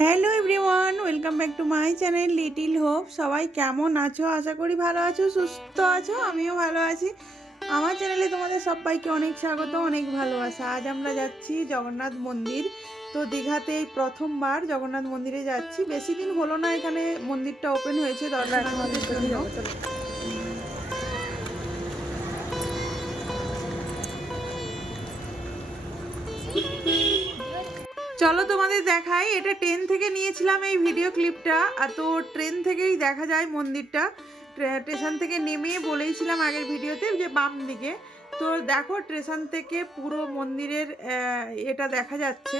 Hello everyone, welcome back to my channel little hope. সবাই কেমন আছো? আশা করি ভালো আছো, সুস্থ আছো, আমিও ভালো আছি। আমার চ্যানেলে তোমাদের সবাইকে অনেক স্বাগত, অনেক ভালোবাসা। আজ আমরা যাচ্ছি জগন্নাথ মন্দির। তো দীঘাতে এই প্রথমবার জগন্নাথ মন্দিরে যাচ্ছি। বেশি দিন হলো না এখানে মন্দিরটা ওপেন হয়েছে দর্শনার্থীদের জন্য। তোমাদের দেখাই, এটা ট্রেন থেকে নিয়েছিলাম এই ভিডিও ক্লিপটা আর তো ট্রেন থেকেই দেখা যায় মন্দিরটা। স্টেশন থেকে নেমে বলেইছিলাম আগের ভিডিওতে যে বাম দিকে। তো দেখো স্টেশন থেকে পুরো মন্দিরের এটা দেখা যাচ্ছে।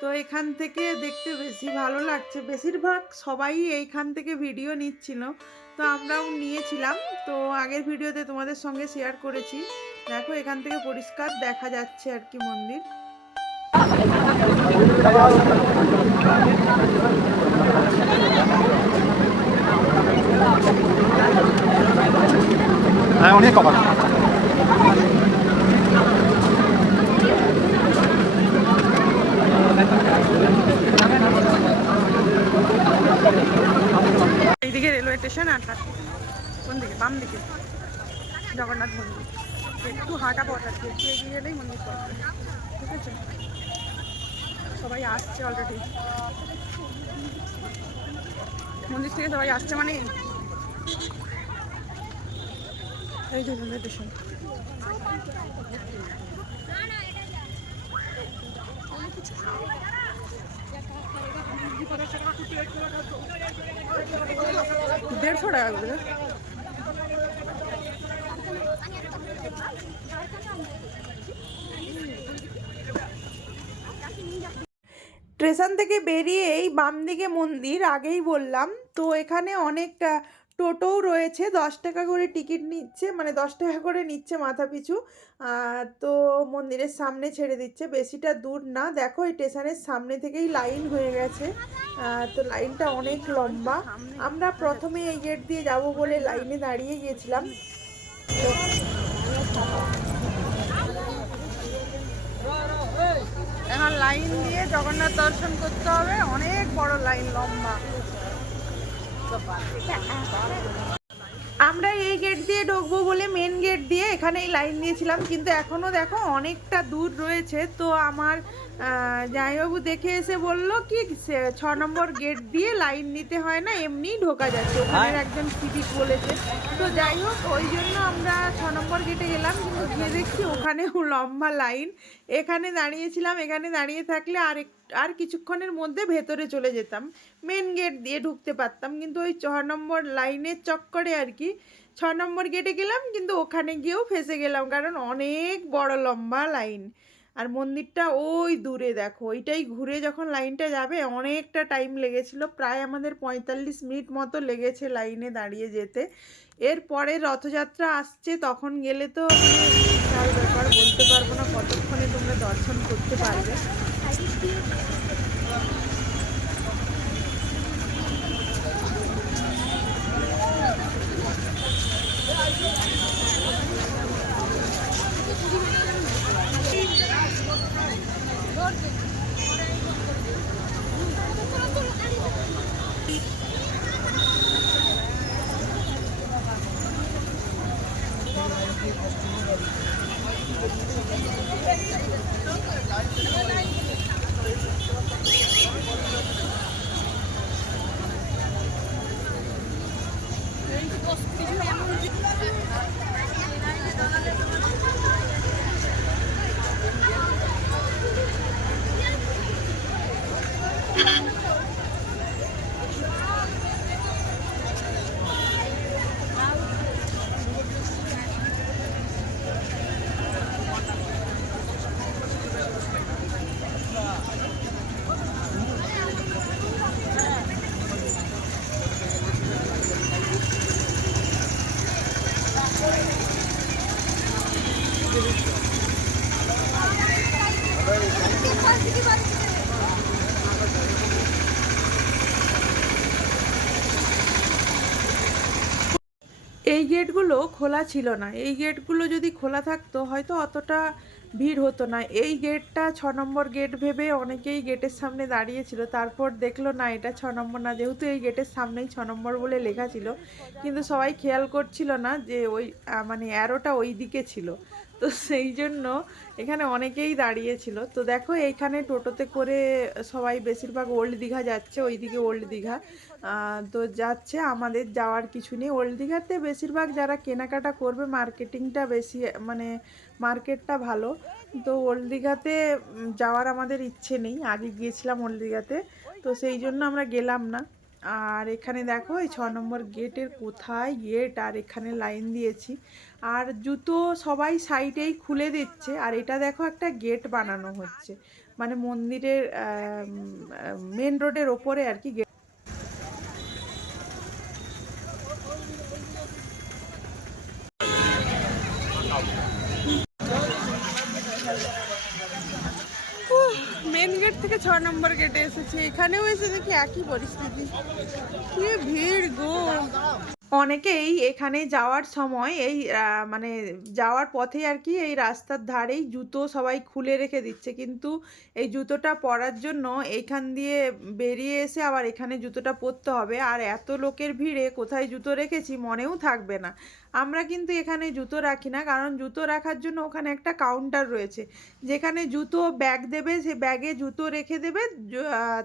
তো এখান থেকে দেখতে বেশি ভালো লাগছে। বেশিরভাগ সবাই এইখান থেকে ভিডিও নিচ্ছিল। তো আমরাও নিয়েছিলাম। তো আগের ভিডিওতে তোমাদের সঙ্গে শেয়ার করেছি। দেখো, এখান থেকে পরিষ্কার দেখা যাচ্ছে আর কি মন্দির। হ্যাঁ অনেক অবাক এইদিকে রেলওয়ে স্টেশন আর কোন দিকে? বাম দিকে। জগন্নাথ মন্দির। একটু হাঁটা পথ আছে। একটু এগিয়ে গেলেই মন্দির পড়বে ঠিক আছে? সবাই আসছে অলরেডি মন্দির থেকে সবাই আসছে মানে? এই যে স্টেশন দেড়শো টাকা করে। স্টেশন থেকে বেরিয়ে এই বাম দিকে মন্দির, আগেই বললাম। তো এখানে অনেক টোটোও রয়েছে, দশ টাকা করে টিকিট নিচ্ছে মানে দশ টাকা করে নিচ্ছে মাথা পিছু তো মন্দিরের সামনে ছেড়ে দিচ্ছে, বেশিটা দূর না। দেখো এই স্টেশনের সামনে থেকেই লাইন হয়ে গেছে। তো লাইনটা অনেক লম্বা। আমরা প্রথমে এই গেট দিয়ে যাব বলে লাইনে দাঁড়িয়ে গিয়েছিলাম তো এখন লাইন দিয়ে জগন্নাথ দর্শন করতে হবে। অনেক বড় লাইন লম্বা। আমরা এই গেট দিয়ে ঢুকবো বলে মেন গেট দিয়ে এখানেই লাইন দিয়েছিলাম কিন্তু এখনও দেখো অনেকটা দূর রয়েছে। তো আমার জামাইবাবু দেখে এসে বলল কি ছ নম্বর গেট দিয়ে লাইন নিতে হয় না এমনিই ঢোকা যাচ্ছে। ওখানের একজন সিভিক বলেছে। তো যাই হোক ওই জন্য আমরা ছ নম্বর গেটে গেলাম। কিন্তু গিয়ে দেখছি ওখানেও লম্বা লাইন এখানে দাঁড়িয়েছিলাম। এখানে দাঁড়িয়ে থাকলে আর আর কিছুক্ষণের মধ্যে ভেতরে চলে যেতাম। মেন গেট দিয়ে ঢুকতে পারতাম। কিন্তু ওই ছ নম্বর লাইনের চক্করে আর কি ছ নম্বর গেটে গেলাম, কিন্তু ওখানে গিয়েও ফেসে গেলাম, কারণ অনেক বড় লম্বা লাইন আর মন্দিরটা ওই দূরে, দেখো, ওইটাই ঘুরে যখন লাইনটা যাবে, অনেকটা টাইম লেগেছিল, প্রায় আমাদের পঁয়তাল্লিশ মিনিট মতো লেগেছে লাইনে দাঁড়িয়ে যেতে। এরপরে রথযাত্রা আসছে, তখন গেলে তো বিশাল ব্যাপার, বলতে পারব না কতক্ষণে তোমরা দর্শন করতে পারবে। গেটগুলো খোলা ছিল না। এই গেটগুলো যদি খোলা থাকতো, হয়তো অতটা ভিড় হতো না। এই গেটটা ছ নম্বর গেট ভেবে অনেকেই গেটের সামনে দাঁড়িয়েছিল তারপর দেখল, না, এটা ছ নম্বর না। যেহেতু এই গেটের সামনেই ছ নম্বর বলে লেখা ছিল। কিন্তু সবাই খেয়াল করছিল না যে ওই মানে অ্যারোটা ওই দিকে ছিল। তো সেই জন্য এখানে অনেকেই দাঁড়িয়েছিল। তো দেখো এইখানে টোটোতে করে সবাই বেশিরভাগ ওল্ড দীঘা যাচ্ছে, ওইদিকে ওল্ড দীঘা। তো যাচ্ছে, আমাদের যাওয়ার কিছু নেই। ওল্ড দীঘাতে বেশিরভাগ যারা কেনাকাটা করবে মার্কেটিংটা বেশি মানে মার্কেটটা ভালো। তো ওল্ড দীঘাতে যাওয়ার আমাদের ইচ্ছে নেই। আগে গিয়েছিলাম ওল্ড দীঘাতে। তো সেই জন্য আমরা গেলাম না। আর এখানে দেখো, এই ছ নম্বর গেটের কোথায় গেট, আর এখানে লাইন দিয়েছি। আর জুতো সবাই সাইডেই খুলে দিচ্ছে, আর এটা দেখো একটা গেট বানানো হচ্ছে। মানে মন্দিরের মেন রোডের ওপরে আর কি gate মেন গেট থেকে ছ নম্বর গেটে এখানেও এসে দেখি একই পরিস্থিতি। কি ভিড় গো। অনেকেই এখানে যাওয়ার সময় এই মানে যাওয়ার পথে আর কি এই রাস্তার ধারেই জুতো সবাই খুলে রেখে দিচ্ছে। কিন্তু এই জুতোটা পরার জন্য এইখান দিয়ে বেরিয়ে এসে আবার এখানে জুতোটা পরতে হবে। আর এত লোকের ভিড়ে কোথায় জুতো রেখেছি মনেও থাকবে না। আমরা কিন্তু এখানে জুতো রাখি না, কারণ জুতো রাখার জন্য ওখানে একটা কাউন্টার রয়েছে। যেখানে জুতো ব্যাগ দেবে, সে ব্যাগে জুতো রেখে দেবে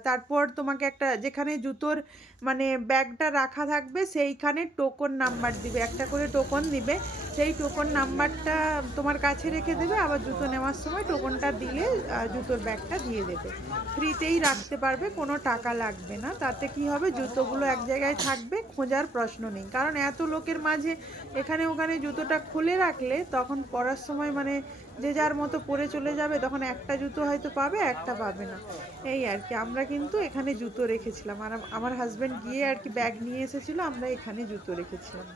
তারপর তোমাকে একটা, যেখানে জুতোর মানে ব্যাগটা রাখা থাকবে, সেইখানে টোকন নাম্বার দিবে, একটা করে টোকন দিবে। সেই টোকন নাম্বারটা তোমার কাছে রেখে দেবে, আবার জুতো নেওয়ার সময় টোকনটা দিলে জুতোর ব্যাগটা দিয়ে দেবে। ফ্রিতেই রাখতে পারবে, কোনো টাকা লাগবে না। তাতে কি হবে? জুতোগুলো এক জায়গায় থাকবে, খোঁজার প্রশ্ন নেই। কারণ এত লোকের মাঝে এখানে ওখানে জুতোটা খুলে রাখলে তখন পরার সময় মানে যে যার মতো পরে চলে যাবে, তখন একটা জুতো হয়তো পাবে, একটা পাবে না। এই আর কি, আমরা কিন্তু এখানে জুতো রেখেছিলাম। আর আমার হাজব্যান্ড গিয়ে আর কি ব্যাগ নিয়ে এসেছিল, আমরা এখানে জুতো রেখেছিলাম।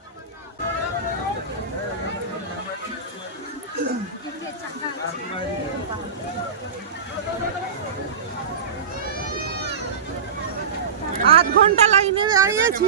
আধ ঘণ্টা লাইনে দাঁড়িয়েছি।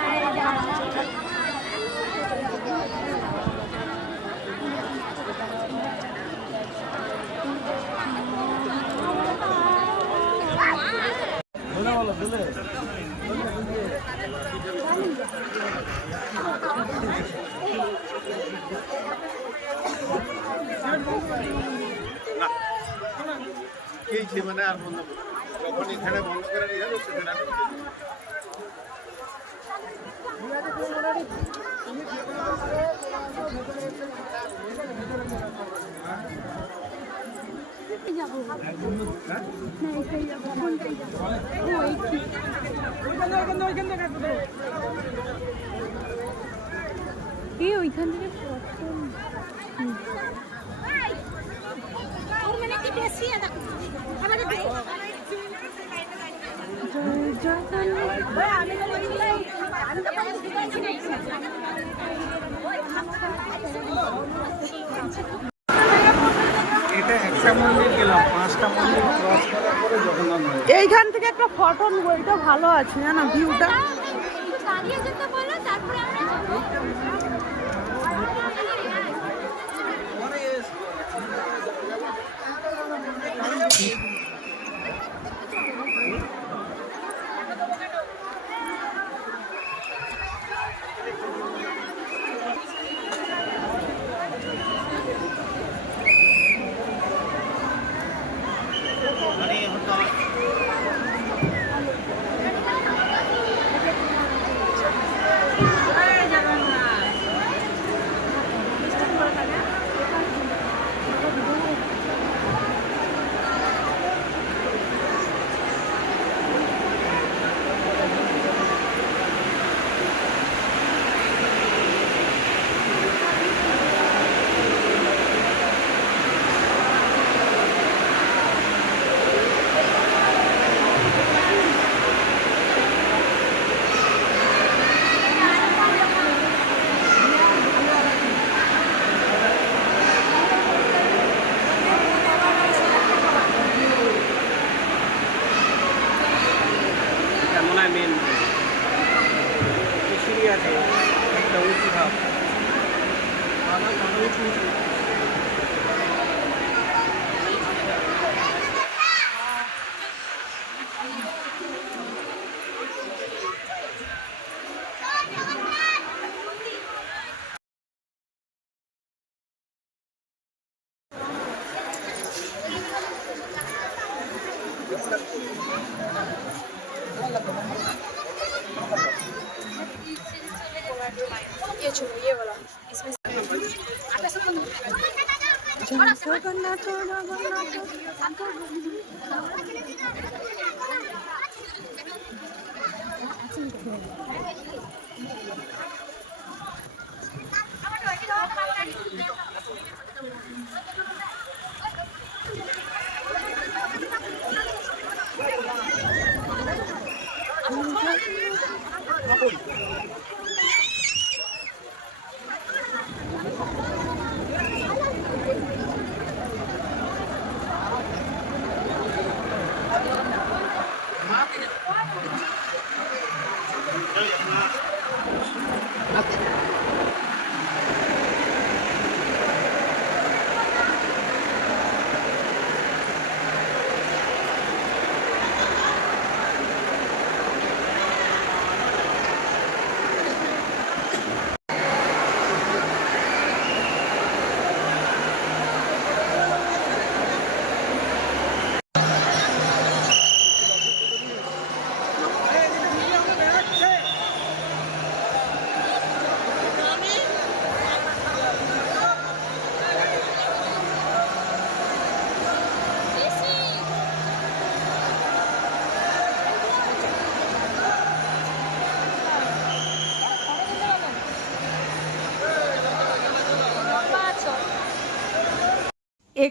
এই সীমানা আর বন্ধ যখন এখানে বন্ধ করে সেখানে যাব না এটাই যাব কোনটাই যাব ও এই ওইখান থেকে আমি এইখান থেকে একটা ফটো নেব ভালো আছে জানো ভিউটা আধা কালো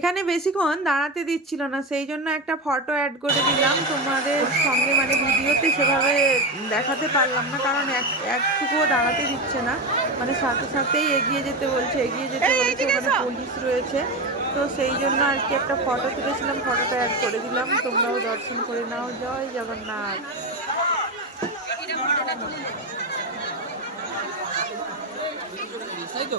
এখানে বেশিক্ষণ দাঁড়াতে দিচ্ছিল না সেই জন্য একটা ফটো অ্যাড করে দিলাম। তোমাদের সঙ্গে মানে ভিডিওতে সেভাবে দেখাতে পারলাম না কারণ এক একটুকুও দাঁড়াতে দিচ্ছে না। মানে সাথে সাথেই এগিয়ে যেতে বলছে এগিয়ে যেতে বলছে ওখানে পুলিশ রয়েছে। তো সেই জন্য আর কি একটা ফটো তুলেছিলাম ফটোটা অ্যাড করে দিলাম। তোমরাও দর্শন করে নাও। জয় জগন্নাথ। তাই তো?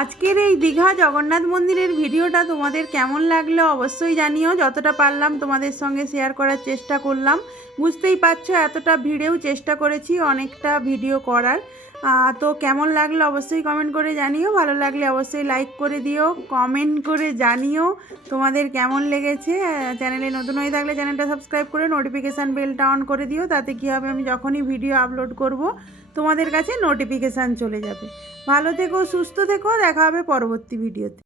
আজকের এই দীঘা জগন্নাথ মন্দিরের ভিডিওটা তোমাদের কেমন লাগল অবশ্যই জানিও। যতটা পারলাম তোমাদের সঙ্গে শেয়ার করার চেষ্টা করলাম। বুঝতেই পারছ এতটা ভিড়েও চেষ্টা করেছি অনেকটা ভিডিও করার। তো কেমন লাগল অবশ্যই কমেন্ট করে জানিও। ভালো লাগলে অবশ্যই লাইক করে দিও কমেন্ট করে জানিও তোমাদের কেমন লেগেছে। চ্যানেলে নতুন হয়ে থাকলে চ্যানেলটা সাবস্ক্রাইব করে নোটিফিকেশান বেলটা অন করে দিও। তাতে কী হবে? আমি যখনই ভিডিও আপলোড করব তোমাদের কাছে নোটিফিকেশান চলে যাবে। ভালো থেকো সুস্থ থেকো দেখা হবে পরবর্তী ভিডিওতে